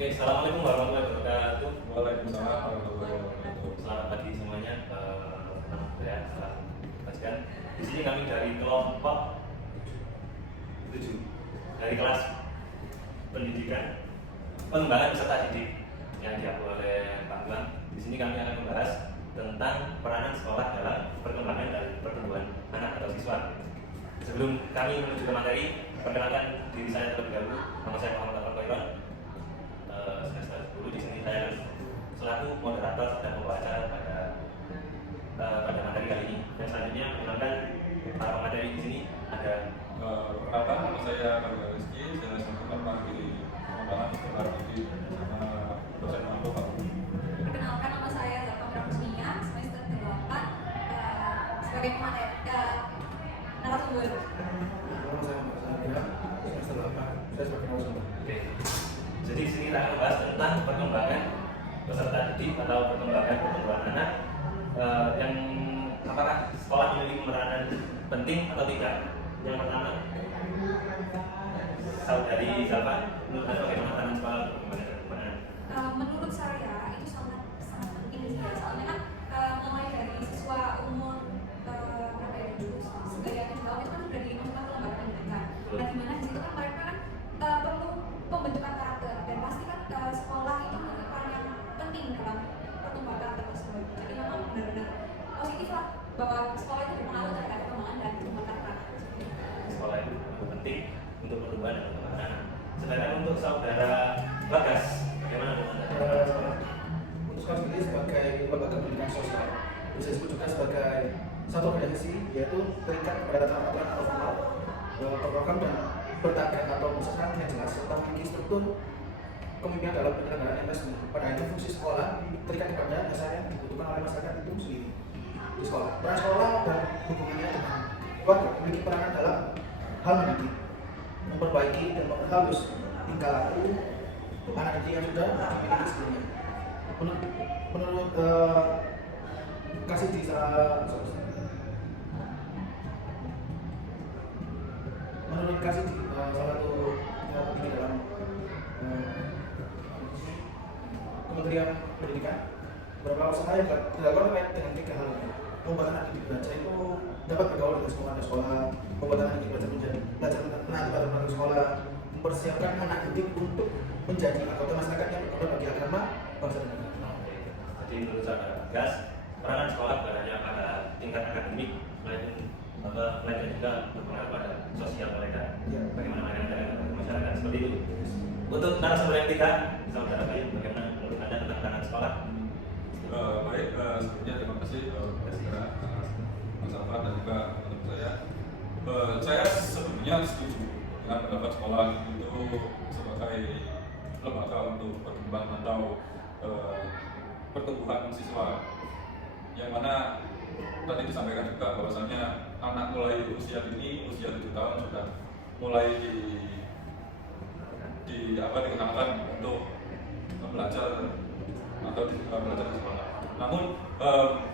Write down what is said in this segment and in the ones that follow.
Oke, assalamualaikum warahmatullahi wabarakatuh. Waalaikumsalam warahmatullahi wabarakatuh. Selamat pagi semuanya. Nama saya Salah Pascan. Di sini kami dari kelompok 7 dari kelas pendidikan pengembangan peserta didik yang diaku oleh Pak Tuan. Di sini kami akan membahas tentang peranan sekolah dalam perkembangan dan pertumbuhan anak atau siswa. Sebelum kami menuju ke materi, perkenalkan diri saya terlebih dahulu. Nama saya Muhammad Al-Khairon. Semester 10 di sini saya selaku moderator dan pembawa acara pada materi kali ini. Dan selanjutnya mengenalkan para materi di sini ada Perkenalkan, nama saya Karga Rizky. Saya selaku di pengembangan peserta didik bersama dosen Mampu Pak. Perkenalkan, nama saya Zarqa Mirahusnia, semester 8 sebagai pemateri narasumber. Nama saya Muhammad semester 8, saya sebagai narasumber. Oke. Jadi di sini kita akan bahas tentang perkembangan peserta didik atau perkembangan pertumbuhan anak yang apakah sekolah memiliki peranan penting atau tidak. Yang pertama, saudari Zalfa, menurut Anda bagaimana peranan sekolah untuk perkembangan anak? Menurut saya itu sangat penting sih ya, soalnya kan mulai dari siswa umur berapa ya, segala 7 tahun itu kan sudah dimasukkan ke lembaga pendidikan. Nah, di mana di situ kan mereka kan perlu pembentukan karakter, dan pasti kan sekolah itu memiliki peran yang penting dalam pertumbuhan karakter tersebut. Jadi memang benar-benar positif lah bahwa sekolah itu berpengaruh terhadap perkembangan dan pertumbuhan karakter. Sekolah itu penting untuk pertumbuhan dan perkembangan anak. Sedangkan untuk saudara Bagas, bagaimana dengan sekolah? Untuk sekolah sendiri sebagai lembaga pendidikan sosial, bisa disebut juga sebagai satu organisasi, yaitu terikat kepada aturan atau formal, berprogram dan bertarget atau perusahaan yang jelas, serta memiliki struktur kepemimpinan dalam penyelenggaraan investasi. Pada itu fungsi sekolah terikat kepada dasar yang dibutuhkan oleh masyarakat itu sendiri di sekolah. Peran sekolah dan hubungannya dengan keluarga memiliki peranan dalam hal mendidik, memperbaiki dan memperhalus tingkah laku anak didik yang sudah dimiliki sebelumnya. Menurut kasih di menurut kasih di salah satu petinggi dalam Kementerian Pendidikan, beberapa usaha yang dilakukan terkait dengan 3 hal ini. Membuat anak didik belajar itu dapat bergaul dengan semua anak sekolah, membuat anak didik belajar menaati aturan sekolah, mempersiapkan anak didik untuk menjadi anggota masyarakat yang berguna bagi agama, bangsa dan negara. Jadi menurut saudara Bagas, peranan sekolah bukan hanya pada tingkat akademik, melainkan juga berpengaruh pada sosial mereka. Ya. Bagaimana mereka dengan masyarakat seperti itu. Untuk narasumber yang ketiga, saudara Bayu, bagaimana menurut Anda tentang peranan sekolah? Baik, sebelumnya terima kasih saudara Mas Alfa dan juga teman saya. Saya sebetulnya setuju dengan pendapat sekolah itu sebagai lembaga untuk berkembang atau pertumbuhan siswa, yang mana tadi disampaikan juga bahwasannya anak mulai usia dini, usia 7 tahun sudah mulai dikenalkan untuk belajar atau belajar di sekolah. Namun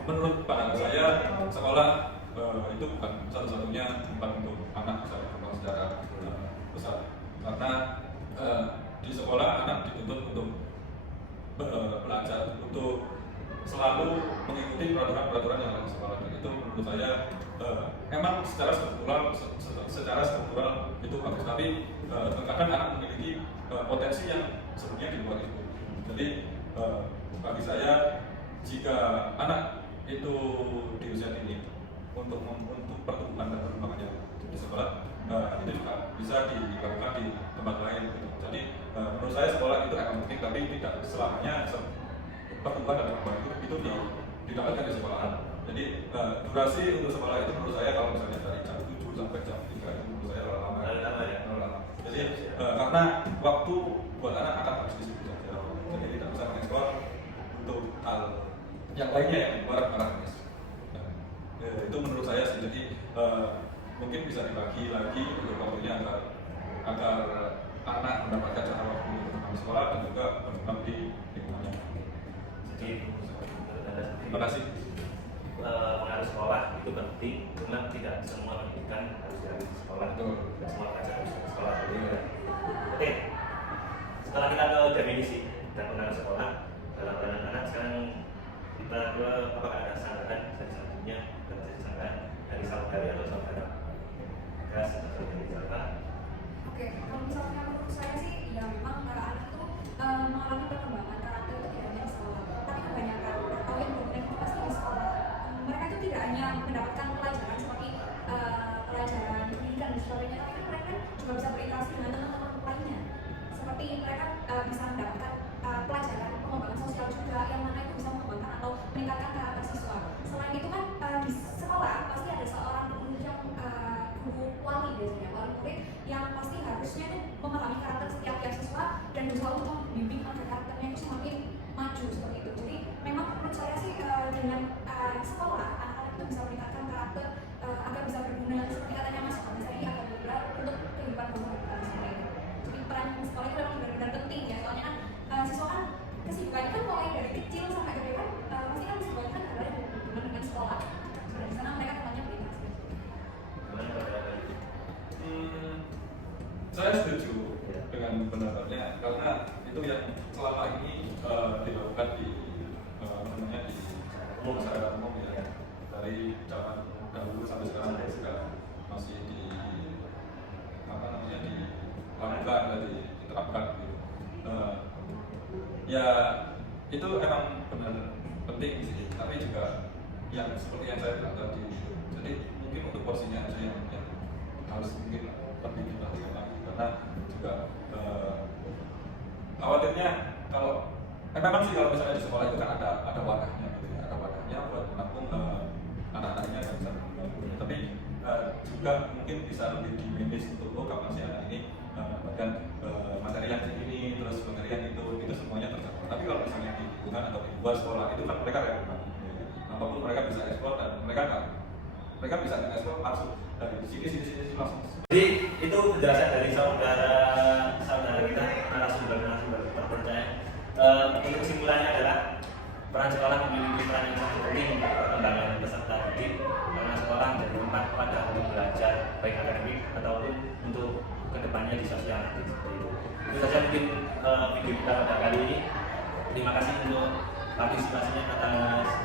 menurut pandangan saya, sekolah itu bukan satu-satunya tempat untuk anak bisa berkembang secara besar, karena di sekolah anak dituntut untuk belajar, untuk selalu mengikuti peraturan-peraturan yang ada di sekolah. Dan itu menurut saya emang secara struktural itu bagus, tapi terkadang anak memiliki potensi yang sebenarnya di luar itu. Jadi bagi saya, jika anak itu di usia ini untuk pertumbuhan dan perkembangannya di sekolah, itu juga bisa dilakukan di tempat lain gitu. Jadi menurut saya sekolah itu akan penting, tapi tidak selamanya pertumbuhan dan perkembangan itu didapatkan di sekolah. Jadi durasi untuk sekolah itu menurut saya, kalau misalnya dari jam 7 sampai jam 3 itu menurut saya lama. Jadi karena waktu buat anak akan habis di situ saja. Jadi tidak bisa mengeksplor untuk hal yang lainnya yang luar arahnya. Itu menurut saya sih. Jadi mungkin bisa dibagi lagi untuk waktunya agar anak mendapatkan jatah waktu untuk berkembang di sekolah dan juga berkembang di lingkungannya. Jadi Terima kasih. Pengaruh sekolah itu penting, cuma tidak semua pendidikan harus dari sekolah. Betul. Tidak semua pelajaran harus dari sekolah. Oke. setelah kita ke definisi dan pengaruh sekolah dalam peran anak, sekarang kita ke apakah ada sanggahan dari selanjutnya dan dari sanggahan dari saudari atau saudara gas atau dari siapa? Oke, kalau misalnya menurut saya sih, ya memang anak itu mengalami perkembangan karakter itu tidak hanya di sekolah, tapi kebanyakan atau yang dominan itu pasti di sekolah. Mereka itu tidak hanya mendapatkan pelajaran seperti pelajaran pendidikan dan sebagainya, tapi kan mereka juga bisa berinteraksi dengan teman-teman lainnya. Seperti mereka bisa mendapatkan pelajaran pengembangan sosial juga, yang mana itu bisa mengembangkan atau meningkatkan karakter siswa. Selain itu kan di sekolah pasti ada seorang guru yang guru wali biasanya, wali murid yang pasti harusnya itu memahami karakter setiap siswa dan berusaha untuk membimbing agar karakternya itu semakin maju seperti itu. Jadi memang menurut saya sih dengan sekolah anak-anak itu bisa meningkatkan karakter agar bisa berguna seperti katanya Mas Bang, saya ini akan berguna untuk kehidupan bangsa dan negara seperti itu. Jadi peran sekolah itu memang benar-benar penting ya, soalnya kan siswa kan kesibukannya kan mulai dari kecil sampai gede kan pasti kan siswanya kan ada yang berhubungan dengan sekolah. Dari sana mereka temannya berinteraksi. Gimana pada Saya setuju dengan pendapatnya karena itu yang selama ini dilakukan di namanya di masyarakat umum ya, dari zaman dahulu sampai sekarang juga masih di apa namanya dilakukan dan diterapkan gitu. Ya itu emang benar penting sih, tapi juga yang seperti yang saya bilang tadi, jadi mungkin untuk porsinya aja yang harus mungkin lebih diperhatikan lagi karena juga khawatirnya kalau memang sih kalau misalnya di sekolah itu kan ada wadahnya gitu ya, ada wadahnya buat menampung anak-anaknya yang bisa berkembang, tapi juga mungkin bisa lebih di manage untuk kapan sih anak ini bahkan materi yang ini terus materi yang itu semuanya tercapai. Tapi kalau misalnya di lingkungan atau di luar sekolah itu kan mereka relevan, apapun mereka bisa eksplor dan mereka bisa eksplor langsung dari sini langsung. Jadi itu penjelasan dari saudara kita narasumber terpercaya. Untuk kesimpulannya adalah peran sekolah memiliki peran yang sangat penting untuk perkembangan peserta didik karena sekolah menjadi tempat pada untuk belajar baik akademik ataupun untuk kedepannya di sosial seperti itu. Itu saja mungkin video kita pada kali ini. Terima kasih untuk partisipasinya atas